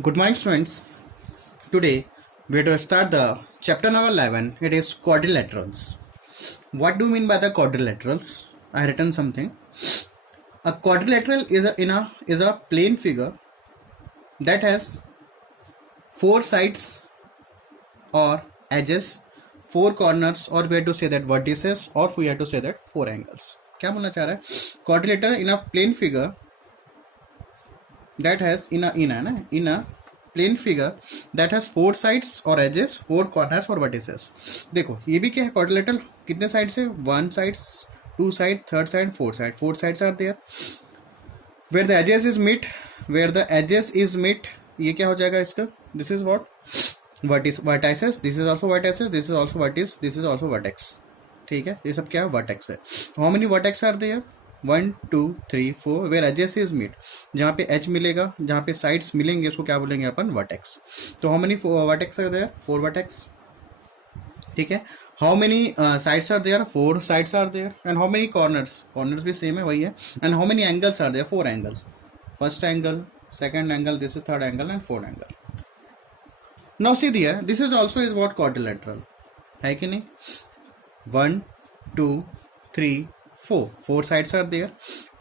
Good morning, students. Today we are to start the chapter number 11. It is quadrilaterals. What do you mean by the quadrilaterals? I have written something. A quadrilateral is a plane figure that has four sides or edges, four corners, or we have to say that vertices, or we have to say that four angles. क्या बोलना चाह रहा है? Quadrilateral in a plane figure that has in a plane figure that has four sides or edges, four corners or vertices. देखो ये भी क्या है, quadrilateral कितने साइड से, one sides, two side, third side, four sides are there. Where the edges is meet, ये क्या हो जाएगा इसका, this is what vertices, this is also vertices, this is also vertex, this is also vertex. ठीक है, ये सब क्या है, vertex है. How many vertex are there? 1 2 3 4. Where edges is meet, जहाँ पे एज मिलेगा, जहाँ पे साइड्स मिलेंगे, उसको क्या बोलेंगे अपन, वर्टेक्स. तो how many vertex are there, 4 vertex. ठीक है. How many sides are there, 4 sides are there. And how many corners भी सेम है, वही है. And how many angles are there, 4 angles. First angle, second angle, this is third angle and fourth angle. Now see there, this is also is what, quadrilateral है कि नहीं. 1 2 3 4 sides are there,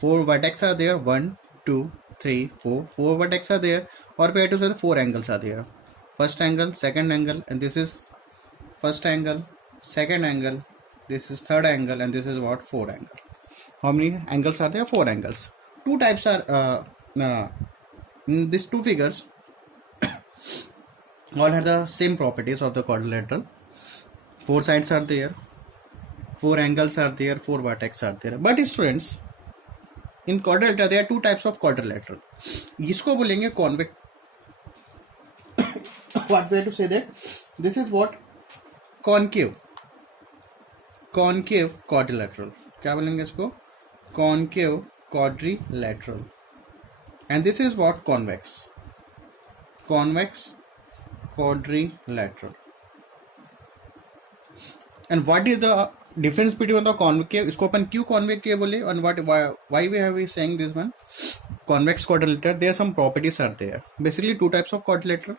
4 vertex are there, 1 2 3 4 vertex are there, or we have to say the 4 angles are there. First angle, second angle, and this is first angle, second angle, this is third angle, and this is what, fourth angle. How many angles are there? 4 angles. Two types are in these two figures all have the same properties of the quadrilateral. 4 sides are there, 4 angles are there, 4 vertex are there. But students, in quadrilateral there are two types of quadrilateral. इसको बोलेंगे convex. What we have to say that this is what, concave quadrilateral. क्या बोलेंगे इसको, concave quadrilateral. And this is what, convex quadrilateral. And what is the difference between the concave, इसको अपन क्यों concave बोले, and why we have been saying this one convex quadrilateral? There are some properties are there. Basically two types of quadrilateral,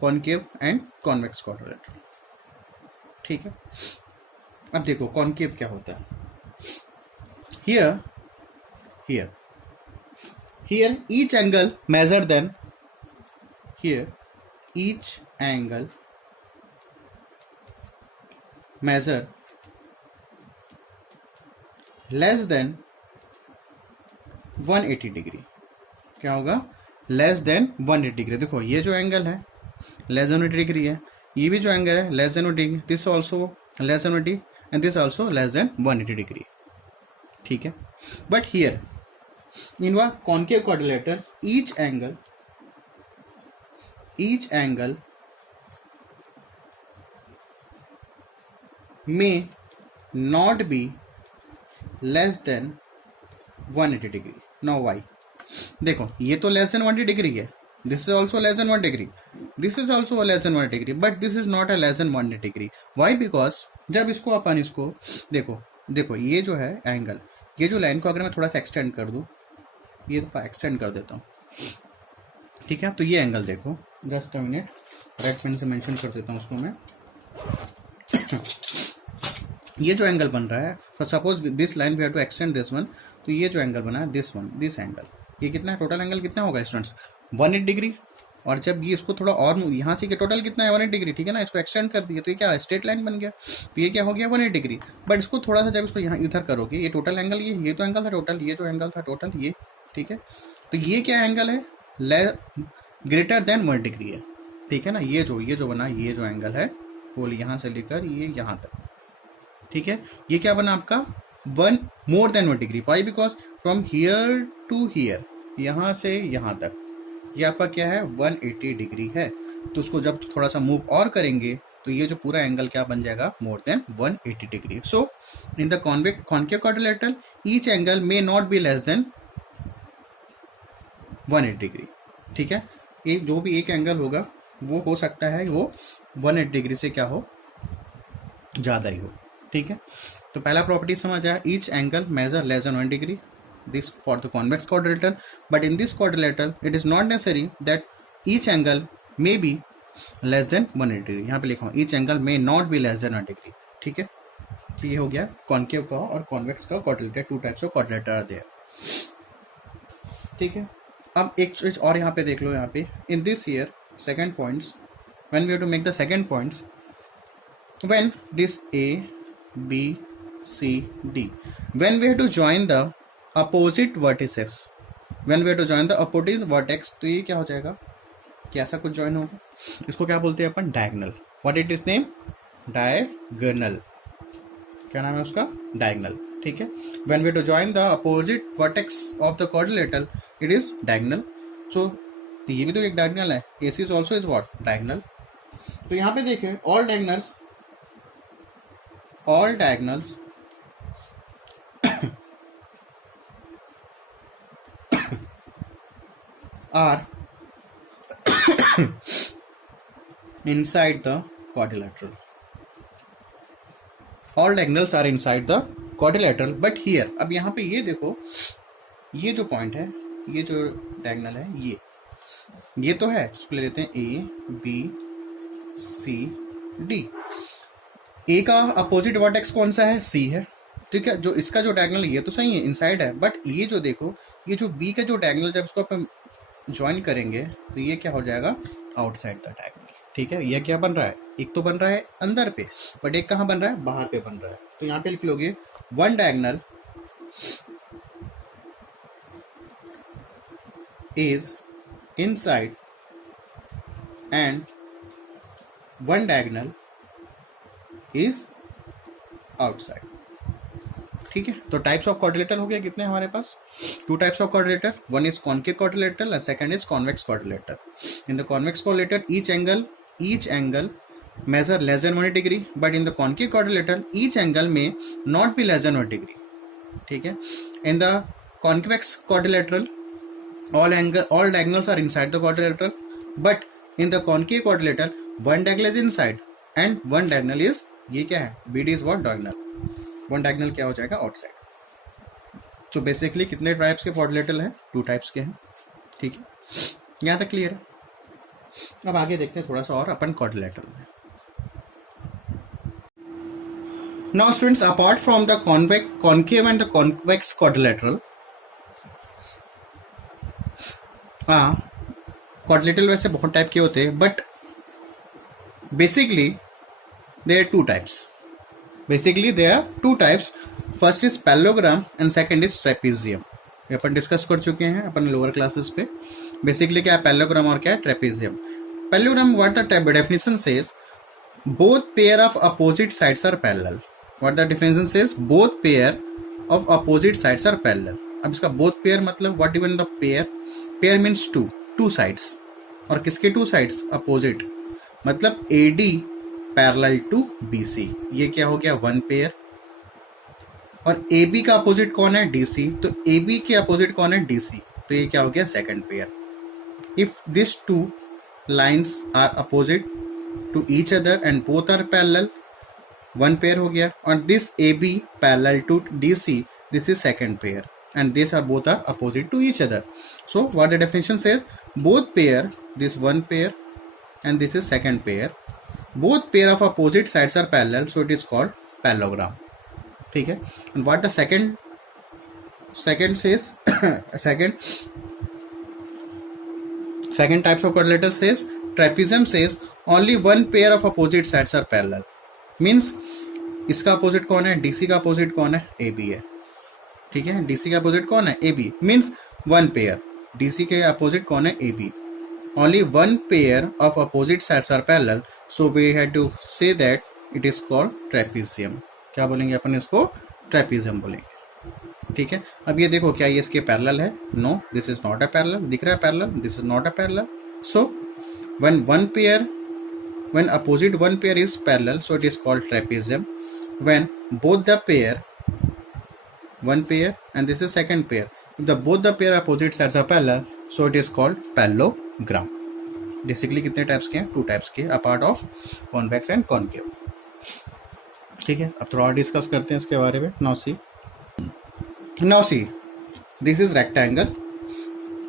concave and convex quadrilateral. ठीक है. अब देखो concave क्या होता है. Here each angle measure than, here each angle measure less than 180 degree. क्या होगा, less than 180 degree. देखो ये जो एंगल है लेस देन 180 डिग्री है, ये भी जो एंगल है less than 180 degree, this also less than 180 and this also less than 180 degree. ठीक है. But here in a concave quadrilateral each angle may not be less than 180 degree. Now why, देखो ये तो लेस देन 180 डिग्री है, this is also less than 1 degree, this is also less than 1 degree, but this is not a less than 180 degree. Why, because जब इसको अपन इसको देखो ये जो है एंगल, ये जो लाइन को अगर मैं थोड़ा सा एक्सटेंड कर दूं, ये तो एक्सटेंड कर देता हूँ. ठीक है. तो ये एंगल देखो, just a minute, red pen से मेंशन कर देता हूँ उसको मैं. ये जो एंगल बन रहा है, suppose this line we have to extend this one, तो ये जो एंगल बना है दिस एंगल, ये कितना है, टोटल एंगल कितना होगा स्टूडेंट्स, 180 डिग्री. और जब ये इसको थोड़ा और यहाँ से टोटल कितना है, 180 डिग्री. ठीक है ना. इसको एक्सटेंड कर दिया तो ये क्या, स्ट्रेट लाइन बन गया. तो ये क्या हो गया, 180 डिग्री. बट इसको थोड़ा सा जब इसको यहाँ इधर करोगे, ये टोटल एंगल, ये तो एंगल था टोटल, ये जो एंगल था टोटल ये. ठीक है. तो ये क्या एंगल है, ग्रेटर देन 1 डिग्री है. ठीक है ना. ये जो बना, ये जो एंगल है वो यहाँ से लेकर ये यहाँ तक. ठीक है. ये क्या बना आपका, 1 more than 1 degree. Why, because from here to here, यहाँ से यहाँ तक ये आपका क्या है, 180 डिग्री है. तो उसको जब थोड़ा सा मूव और करेंगे तो ये जो पूरा एंगल क्या बन जाएगा, more than 180 degree. So in the concave quadrilateral each angle may not be less than 180 degree. ठीक है. एक जो भी एक एंगल होगा वो हो सकता है वो 180 डिग्री से क्या हो, ज़्यादा ही हो. ठीक है. तो पहला प्रॉपर्टी समझ आया, each angle measure less than 1 degree. this for the convex quadrilateral, but in this quadrilateral it is not necessary that each angle may be less than 180 degree, यहाँ पे लिखा हूँ each angle may not be less than 1 degree, ठीक है। तो ये हो गया कॉन्केव का और कॉन्वेक्स का quadrilateral, two types of quadrilateral are there, ठीक है। अब एक चीज और यहाँ पे देख लो, यहाँ पे in this year second points when we have to make the second points, when this A, B, C, D, when we have to join the opposite vertices, when we have to join the opposite vertex, तो ये क्या हो जाएगा कि ऐसा कुछ join होगा, इसको क्या बोलते हैं अपन, diagonal. What it is name, diagonal, क्या नाम है उसका, डायगनल, ठीक है। when we have to join the opposite vertex of the quadrilateral, it is diagonal, so ये भी तो एक डायगनल है, AC is also is what, diagonal. तो यहाँ पे देखें all diagonals are inside the quadrilateral. All diagonals are inside the quadrilateral, but here, अब यहाँ पे ये देखो, ये जो पॉइंट है, ये जो डायगोनल है, ये तो है, इसको ले लेते हैं A, B, C, D। ए का अपोजिट वर्टेक्स कौन सा है, सी है, ठीक है। जो इसका जो डायगोनल ये तो सही है, इनसाइड है, बट ये जो देखो, ये जो बी का जो डायगोनल जब इसको अपन ज्वाइन करेंगे तो ये क्या हो जाएगा, आउटसाइड द डायगोनल, ठीक है। ये क्या बन रहा है, एक तो बन रहा है अंदर पे, बट एक कहाँ बन रहा है, बाहर पे बन रहा है। तो यहाँ पे लिख लोगे one diagonal is inside and one diagonal is outside, ठीक है। तो टाइप्स ऑफ क्वाड्रिलेटर हो गया कितने हमारे पास, two types of quadrilateral, one is concave quadrilateral and second is convex quadrilateral. In the convex quadrilateral each angle measure less than 1 degree, but in the concave quadrilateral each angle may not be less than 1 degree, ठीक है। in the convex quadrilateral all diagonals are inside the quadrilateral, but in the concave quadrilateral one diagonal is inside and one diagonal is, ये क्या है, BD is what, diagonal, one diagonal क्या हो जाएगा, outside. तो basically कितने types के quadrilateral हैं, टू टाइप्स के हैं, ठीक है। यहाँ तक क्लियर है। अब आगे देखते हैं थोड़ा सा और अपन क्वाड्रिलेटरल में। Now students, apart from the concave and the convex quadrilateral, quadrilateral वैसे बहुत टाइप के होते हैं, but basically there are two types. First is parallelogram and second is trapezium. ये अपन डिस्कस कर चुके हैं अपन लोअर क्लासेस पे। बेसिकली क्या है पैरेललोग्राम और क्या है trapezium. Parallelogram, what the definition says, both pair of opposite sides are parallel. What the definition says, both pair of opposite sides are parallel. अब इसका both pair मतलब what even the pair, pair means two sides, और किसके two sides, opposite, मतलब AD parallel to BC, ये क्या हो गया, वन पेयर। और AB का अपोजिट कौन है, DC, तो AB के अपोजिट कौन है, DC, तो ये क्या हो गया, second pair. If this two lines are opposite to each other and both are parallel, one pair हो गया। और this AB parallel to DC, this is second pair, and these are both are opposite to each other. So what the definition says, both pair, this one pair and this is second pair, both pair of opposite sides are parallel, so it is called parallelogram, ठीक है। and what the second says second types of quadrilateral says, trapezium says only one pair of opposite sides are parallel, means इसका opposite कौन है, DC का opposite कौन है, AB है, ठीक है। DC का अपोजिट कौन है, AB, means one pair. DC के अपोजिट कौन है, AB, only one pair of opposite sides are parallel, so we had to say that it is called trapezium। क्या बोलेंगे अपन इसको, ट्रेपेजियम बोलेंगे, ठीक है। अब ये देखो क्या ये इसके पैरेलल है, no, this is not a parallel, दिख रहा है parallel, this is not a parallel. So when opposite one pair is parallel, so it is called trapezium. When both the pair, one pair and this is second pair, if both the pair opposite sides are parallel, so it is called parallelogram. Basically कितने types के हैं, two types के, apart of convex and concave, ठीक है। अब थोड़ा और discuss करते हैं इसके बारे में। Now see this is rectangle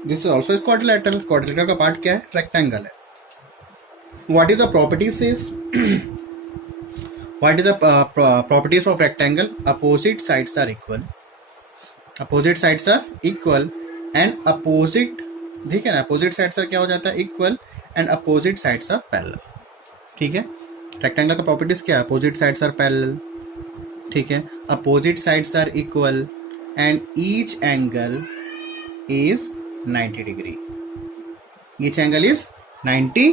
this is also quadrilateral. Quadrilateral का पार्ट क्या है? रेक्टेंगल है. What is the properties is what is the properties of rectangle? Opposite sides are equal. Opposite sides are equal and opposite, ठीक है ना, opposite sides are क्या हो जाता है? Equal and opposite sides are parallel. ठीक है. रेक्टेंगल का प्रॉपर्टीज क्या है? Opposite sides are parallel. ठीक है. Opposite sides are equal and each angle is 90 degree. Each angle is 90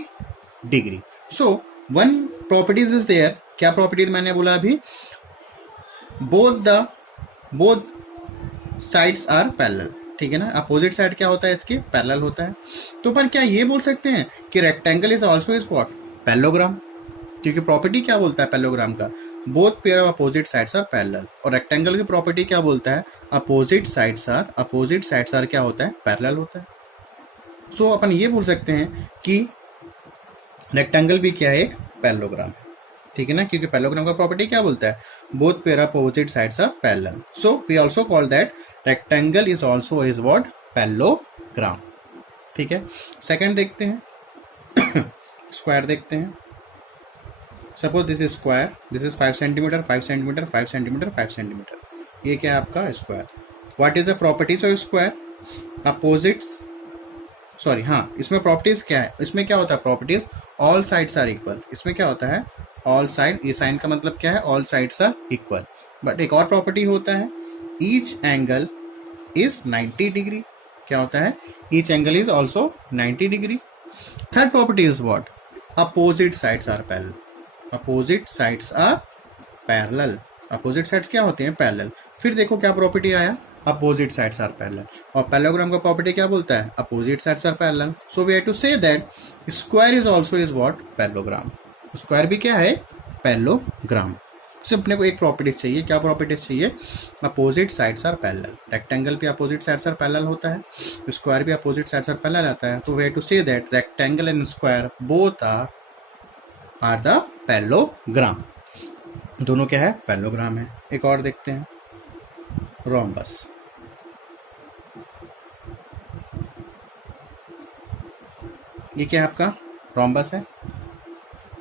degree. So one properties is there. क्या प्रॉपर्टीज मैंने बोला अभी? Both sides are parallel. ठीक है ना. अपोजिट साइड क्या होता है इसके? पैरेलल होता है. तो पर क्या ये बोल सकते हैं कि rectangle is also is what? Parallelogram. क्योंकि प्रॉपर्टी क्या बोलता है पैरेललोग्राम का? Both pair of opposite sides are parallel. और रेक्टेंगल की प्रॉपर्टी क्या बोलता है? अपोजिट साइड्स आर क्या होता है? पैरेलल होता है. सो अपन ये बोल सकते हैं कि रेक्टेंगल भी क्या है? एक पैरेललोग्राम. ठीक है ना. क्योंकि पैरेललोग्राम का प्रॉपर्टी क्या बोलता है? Both pair of opposite sides are parallel. So we also call that rectangle is also is what? Parallelogram. ठीक है. सेकंड देखते हैं. स्क्वायर देखते हैं. Suppose this is square. This is 5 centimetre 5 centimetre 5 centimetre 5 centimetre. ये क्या है आपका? Square. What is the properties of square? Opposites, sorry, हाँ, इसमें प्रॉपर्टीज क्या है? इसमें क्या होता है? Properties all sides are equal. इसमें क्या होता है? All side. ये साइन का मतलब क्या है? All sides are equal. But एक और प्रॉपर्टी होता है, ईच एंगल इज 90 डिग्री. क्या होता है? Each angle is also 90 degree. Third property is what? Opposite sides are parallel. Opposite sides are parallel. Opposite sides क्या होते हैं? पैरेलल. फिर देखो क्या प्रॉपर्टी आया? Opposite sides are parallel. और पैरेललोग्राम का प्रॉपर्टी क्या बोलता है? Opposite sides are parallel. So we have to say that square is also is what? Parallelogram. Square भी क्या है? पैरेललोग्राम. सिर्फ अपने को एक प्रॉपर्टीज चाहिए. क्या प्रॉपर्टीज चाहिए? Opposite sides are parallel. Rectangle भी अपोजिट साइड्स आर पैरेलल होता है, स्क्वायर भी अपोजिट साइड्स आर पैरेलल आता है. तो we have to say that rectangle and square both are the parallelogram. दोनों क्या है? पैरेललोग्राम है. एक और देखते हैं, रोम्बस. ये क्या है आपका? रोम्बस है.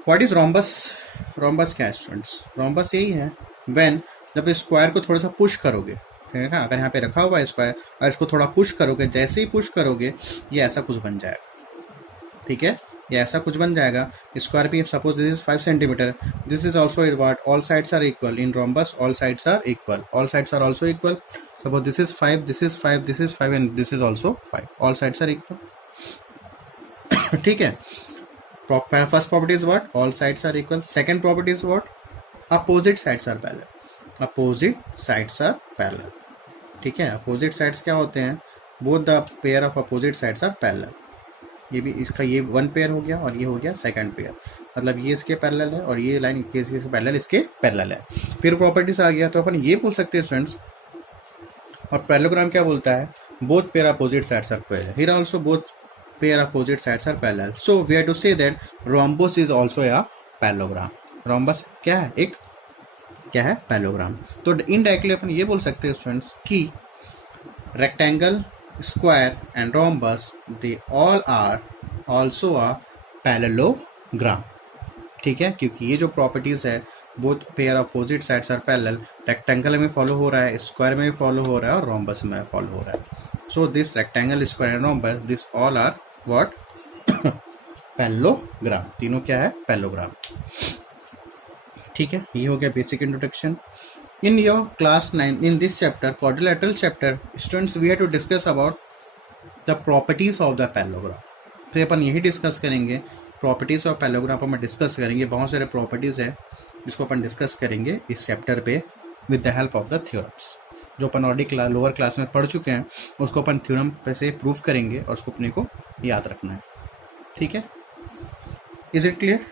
What is rhombus? रोम्बस क्या है स्टूडेंट्स? रोम्बस यही है व्हेन जब स्क्वायर को थोड़ा सा पुश करोगे, ठीक है ना, अगर यहाँ पे रखा हुआ है स्क्वायर और इसको थोड़ा पुश करोगे, जैसे ही पुश करोगे ये ऐसा कुछ बन जाएगा. ठीक है. ये ऐसा कुछ बन जाएगा. स्क्वायर भी suppose this is 5 centimetre. This is also what? All sides are equal. In rhombus all sides are equal. All sides are also equal. Suppose this is 5, this is 5, this is 5 and this is also 5. All sides are equal. ठीक है. First property is what? All sides are equal. Second property is what? Opposite sides are parallel. Opposite sides are parallel. ठीक है. Opposite sides क्या होते हैं? Both the pair of opposite sides are parallel. ये भी इसका ये वन पेयर हो गया और ये हो गया सेकंड पेयर. मतलब ये इसके पैरेलल है और ये लाइन इसके पैरेलल, इसके पैरेलल है. फिर प्रॉपर्टीज आ गया. तो अपन ये बोल सकते हैं स्टूडेंट्स, और पैरेललोग्राम क्या बोलता है? Both pair opposite sides are parallel. Here also both pair opposite sides are parallel. So we have to say that rhombus is also a parallelogram. Rhombus क्या है? एक क्या है? पैरेललोग्राम. तो इनडायरेक्टली अपन ये बोल सकते हैं स्टूडेंट्स कि rectangle, square and rhombus they all are also a parallelogram. ठीक है. क्योंकि ये जो प्रॉपर्टीज है both pair opposite sides are parallel, rectangle में फॉलो हो रहा है, स्क्वायर में फॉलो हो रहा है और रोम्बस में फॉलो हो रहा है. So this rectangle, square and rhombus, this all are what? Parallelogram. तीनों क्या है? पैरेललोग्राम. ठीक है. ये हो गया basic introduction. In your class 9, in this chapter, quadrilateral chapter, students, we have to discuss about the properties of the parallelogram. फिर अपन यही डिस्कस करेंगे. प्रॉपर्टीज ऑफ पैरेललोग्राम पर डिस्कस करेंगे. बहुत सारे प्रॉपर्टीज है जिसको अपन डिस्कस करेंगे इस चैप्टर पे with the help of the theorems. जो अपन ऑलरेडी लोअर क्लास में पढ़ चुके हैं उसको अपन थ्योरम पे से प्रूव करेंगे और उसको अपने को याद रखना है. ठीक है. Is it clear?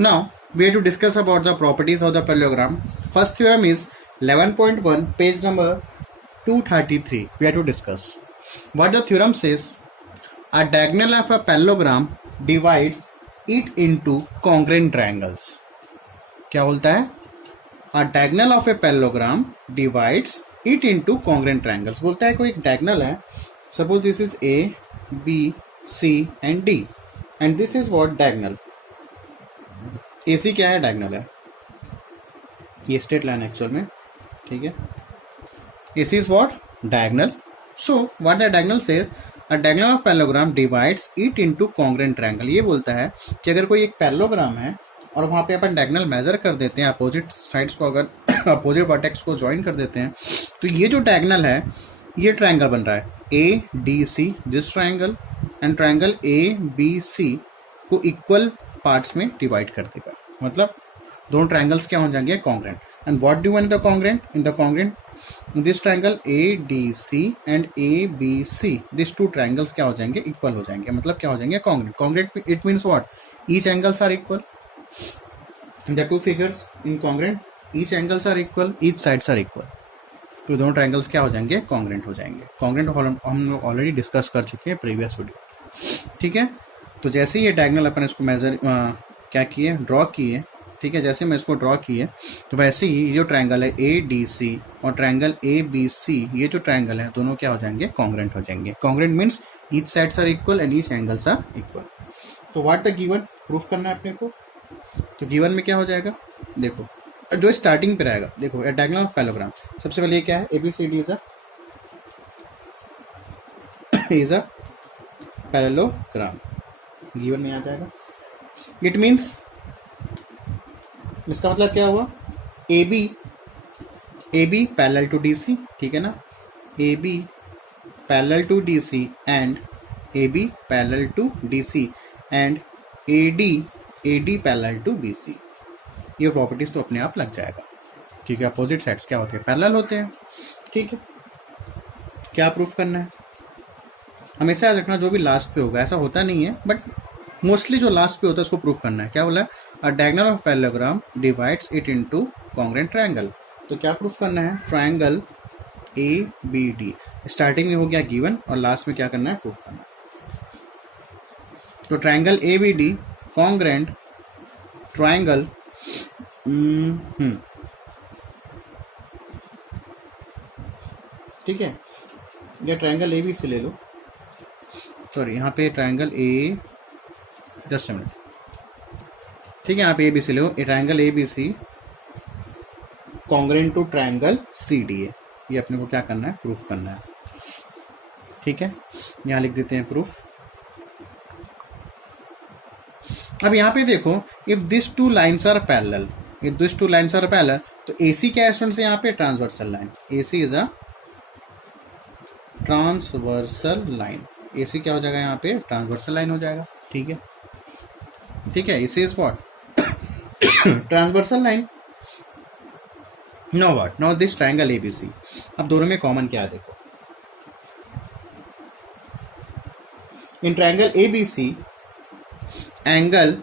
Now we have to discuss about the properties of the parallelogram. First theorem is 11.1, page number 233. We have to discuss what the theorem says. A diagonal of a parallelogram divides it into congruent triangles. क्या बोलता है? A diagonal of a parallelogram divides it into congruent triangles. बोलता है कोई एक diagonal है, suppose this is A B C and D and this is what diagonal. A C क्या है? डायगोनल है, ये स्ट्रेट लाइन एक्चुअल में, ठीक है। A C is what? Diagonal. So what the diagonal says, a diagonal of parallelogram divides it into congruent triangle. ये बोलता है कि अगर कोई एक पैरेललोग्राम है और वहां पे अपन डायगोनल मेजर कर देते हैं, अपोजिट साइड्स को अगर अपोजिट वर्टेक्स को ज्वाइन कर देते हैं, तो ये जो डायगोनल है ये ट्रायंगल बन रहा है A D C, this triangle, and triangle A B C को इक्वल पार्ट्स में डिवाइड कर देगा। मतलब दोनों ट्रायंगल्स क्या हो जाएंगे? Congruent. And what do in the congruent? In the congruent this triangle A D C and A B C, this two triangles क्या हो जाएंगे? इक्वल हो जाएंगे। मतलब क्या हो जाएंगे? Congruent. Congruent it means what? Each angles are equal, the two figures in congruent, each angles are equal, each sides are equal. तो दोनों ट्रायंगल्स क्या हो जाएंगे? कॉन्ग्रेंट हो जाएंगे। कॉन्ग्रेंट हम लोग ऑलरेडी डिस्कस कर चुके हैं प्रीवियस वीडियो, ठीक है। तो जैसे ही ये डायगोनल अपन इसको मेजर क्या किए? ड्रॉ किए, ठीक है। जैसे मैं इसको ड्रॉ किए तो वैसे ही ये जो ट्रायंगल है ए डी सी और ट्रायंगल ए बी सी, ये जो ट्रायंगल है दोनों क्या हो जाएंगे? कॉन्ग्रेंट हो जाएंगे। Congruent means each sides are equal and each angles are equal. तो व्हाट द गिवन? प्रूफ करना है अपने को। तो गिवन में क्या हो जाएगा? देखो जो स्टार्टिंग पे रहेगा, देखो डायगोनल ऑफ पैरेललोग्राम, सबसे पहले ये क्या है? A B C D is a parallelogram, given में आ जाएगा। इट मीन्स, इसका मतलब क्या हुआ? A B parallel to D C, ठीक है ना। A B parallel to D C and A B parallel to D C and A D parallel to B C. ये प्रॉपर्टीज तो अपने आप लग जाएगा क्योंकि अपोजिट साइड्स क्या होते हैं? पैरेलल होते हैं, ठीक है। क्या प्रूफ करना है? हमेशा याद रखना जो भी लास्ट पे होगा, ऐसा होता नहीं है बट मोस्टली जो लास्ट पे होता है उसको प्रूफ करना है। क्या बोला है? A diagonal of parallelogram divides it into congruent triangle. तो क्या प्रूफ करना है? Triangle A B D, starting में हो गया गिवन और लास्ट में क्या करना है? प्रूफ करना है। तो triangle A B D congruent triangle, ठीक है। ये ट्रायंगल ए बी सी ले लो, सॉरी यहाँ पे triangle A, just a minute, ठीक है। यहाँ पे ए बी सी ले लो, triangle A B C congruent to triangle C D A, ये अपने को क्या करना है? प्रूफ करना है, ठीक है। यहाँ लिख देते हैं प्रूफ। अब यहाँ पे देखो, if this two lines are parallel, if this two lines are parallel, तो AC क्या है स्टूडेंट्स? यहाँ पे transversal line, AC is a transversal line. AC क्या हो जाएगा? यहाँ पे ट्रांसवर्सल लाइन हो जाएगा, ठीक है, ठीक है। AC is what? Transversal line. No what? No this triangle ABC। अब दोनों में कॉमन क्या है? देखो इन ट्रायंगल ABC एंगल,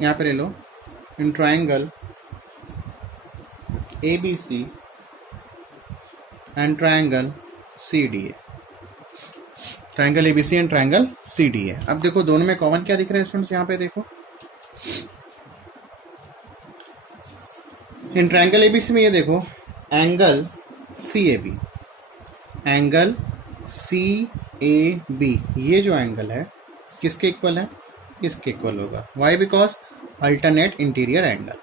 यहाँ पे ले लो, in triangle ABC and triangle CDA, triangle ABC and triangle CDA। अब देखो दोनों में कॉमन क्या दिख रहा है स्टूडेंट्स? यहाँ पे देखो इन ट्रायंगल ABC में ये देखो एंगल CAB, एंगल CAB, ये जो एंगल है किसके इक्वल है? इसके इक्वल होगा। Why? Because alternate interior angle,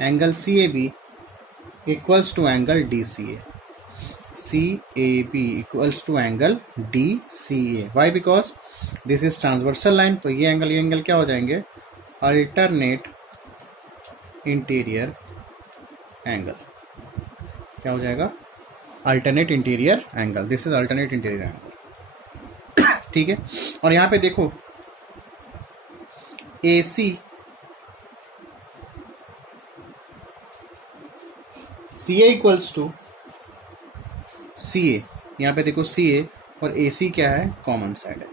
angle CAB equals to angle DCA, CAB equals to angle DCA। Why? Because this is transversal line, तो ये एंगल क्या हो जाएंगे? Alternate interior angle. क्या हो जाएगा? Alternate interior angle. This is alternate interior angle, ठीक है। और यहाँ पे देखो AC CA equals to CA, यहाँ पे देखो CA और AC क्या है? कॉमन साइड है।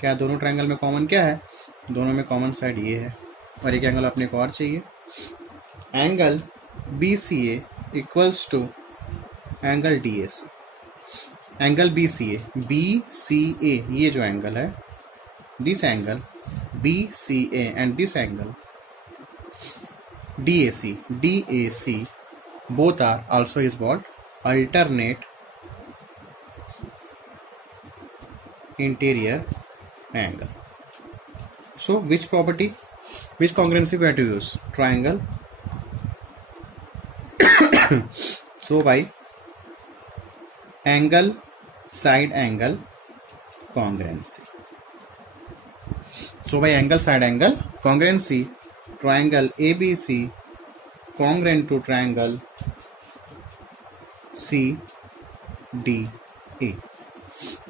क्या दोनों ट्रायंगल में कॉमन क्या है? दोनों में कॉमन साइड ये है। और एक एंगल अपने को और चाहिए, angle BCA equals to angle DAC, angle BCA, ये जो एंगल है, this angle BCA and this angle DAC, both are also is what? alternate interior angle. So which property, which congruency we have to use? Triangle. So by angle side angle congruency. So by angle side angle congruency, triangle ABC congruent to triangle CDA.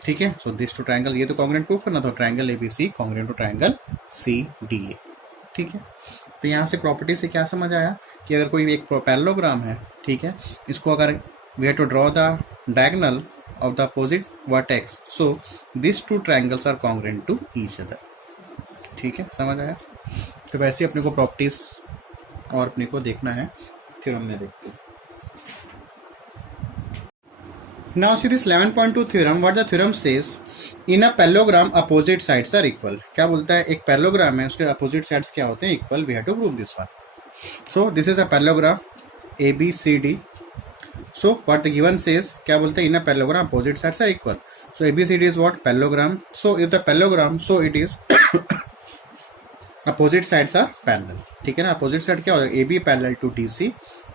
ठीक है. So this to triangle, ये तो congruent prove करना था, triangle A B C congruent to triangle C D A. ठीक है. तो यहाँ से प्रॉपर्टी से क्या समझ आया कि अगर कोई एक पैरेललोग्राम है, ठीक है, इसको अगर we have to draw the diagonal of the opposite vertex, so this two triangles are congruent to each other. ठीक है, समझ आया. तो वैसे अपने को प्रॉपर्टीज और अपने को देखना है, थ्योरम में देखते हैं. Now see this 11.2 theorem. What the theorem says, in a parallelogram opposite sides are equal. क्या बोलता है, एक पैरेललोग्राम है, उसके अपोजिट साइड्स क्या होते हैं, equal. We have to prove this one. So this is a parallelogram ABCD. So what the given says, क्या बोलते हैं, in a parallelogram opposite sides are equal. So ABCD is what, parallelogram. So if the parallelogram, so it is opposite sides are parallel. ठीक है ना. Opposite side क्या होगा, AB parallel to DC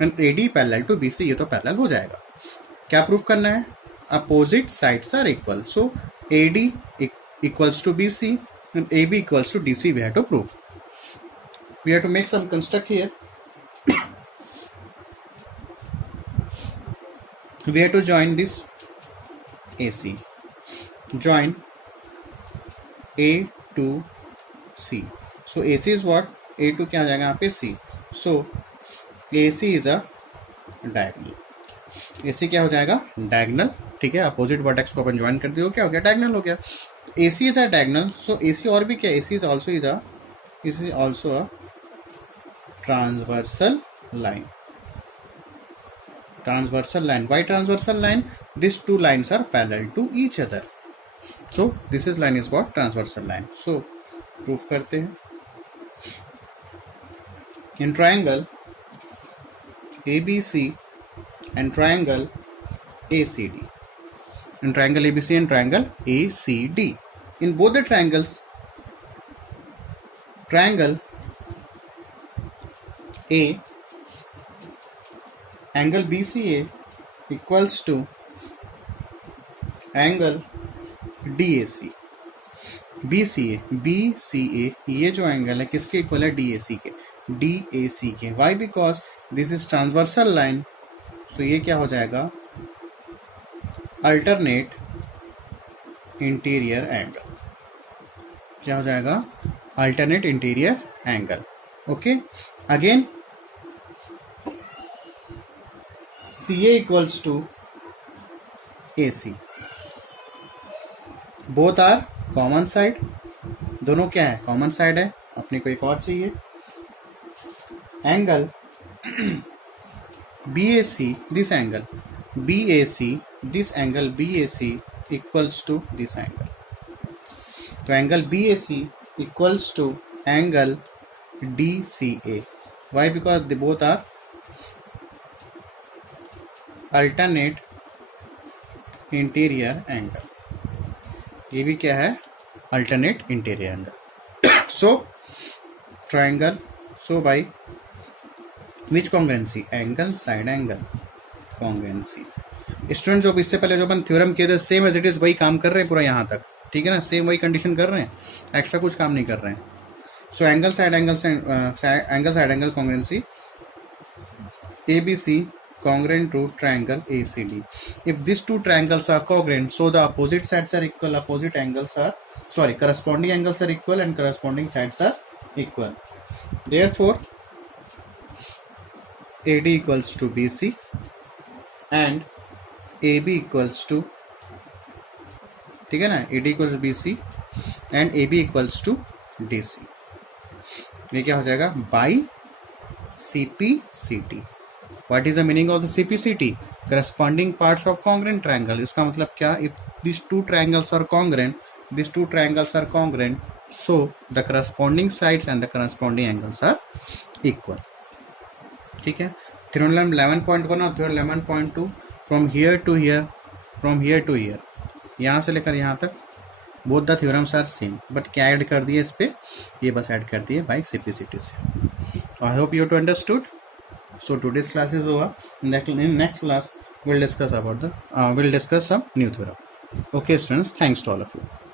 and AD parallel to BC. ये तो parallel हो जाएगा. क्या प्रूफ करना है, opposite sides are equal. So AD equals to BC and AB equals to DC. We have to prove, we have to make some construct here. We have to join this AC, join A to C. So AC is what, A to क्या आ जाएगा यहाँ पे, C. So AC is a diagonal. AC क्या हो जाएगा, diagonal. ठीक है, अपोजिट वर्टेक्स को अपन ज्वाइन कर दिए, क्या हो गया, डायगोनल हो गया. AC is a diagonal. So AC और भी क्या, AC is also a transversal line. Transversal line. Why transversal line, this two lines are parallel to each other. So this is line is what, transversal line. So proof करते हैं. In triangle ABC and triangle ACD. In triangle ABC and triangle ACD. In both the triangles, triangle A, angle BCA equals to angle DAC. BCA ये जो angle है किसके equal है, DAC के. Why? Because this is transversal line. सो ये क्या हो जाएगा, अल्टरनेट इंटीरियर एंगल. क्या हो जाएगा, alternate interior angle. Okay. Again CA equals to AC. Both are common side. दोनों क्या है, कॉमन साइड है. अपने को एक और चाहिए, angle BAC, this angle BAC equals to this angle. तो angle BAC equals to angle DCA. Why? Because they both are alternate interior angle. ये भी क्या है, alternate interior angle. So triangle, so by which कॉन्ग्रेंसी, angle side angle कॉन्ग्रेंसी. Student जो इससे पहले जो अपन theorem किए थे, सेम एज इट इज वही काम कर रहे हैं पूरा यहाँ तक. ठीक है ना, सेम वही कंडीशन कर रहे हैं, एक्स्ट्रा कुछ काम नहीं कर रहे हैं. So angle side angle कॉन्ग्रेंसी ABC congruent to triangle ACD. If these two triangles are congruent, so the opposite sides are equal. Corresponding angles are equal and corresponding sides are equal. Therefore AD equals to BC and AB equals to, ठीक है ना, AD equals to BC and AB equals to DC. ये क्या हो जाएगा, by CPCT. What is the meaning of the CPCT? Corresponding parts of congruent triangle. इसका मतलब क्या, if these two triangles are congruent, so the corresponding sides and the corresponding angles are equal. ठीक है. Theorem 11.1 और theorem 11.2 from here to here, from here to here, यहाँ से लेकर यहाँ तक both the theorems are same, but क्या add कर दिए इस पे, ये बस ऐड कर दिए बाई सिंप्लिसिटी से. I hope you to understood. So today's class is over. In next class we'll discuss some new theorem. Okay students, thanks to all of you.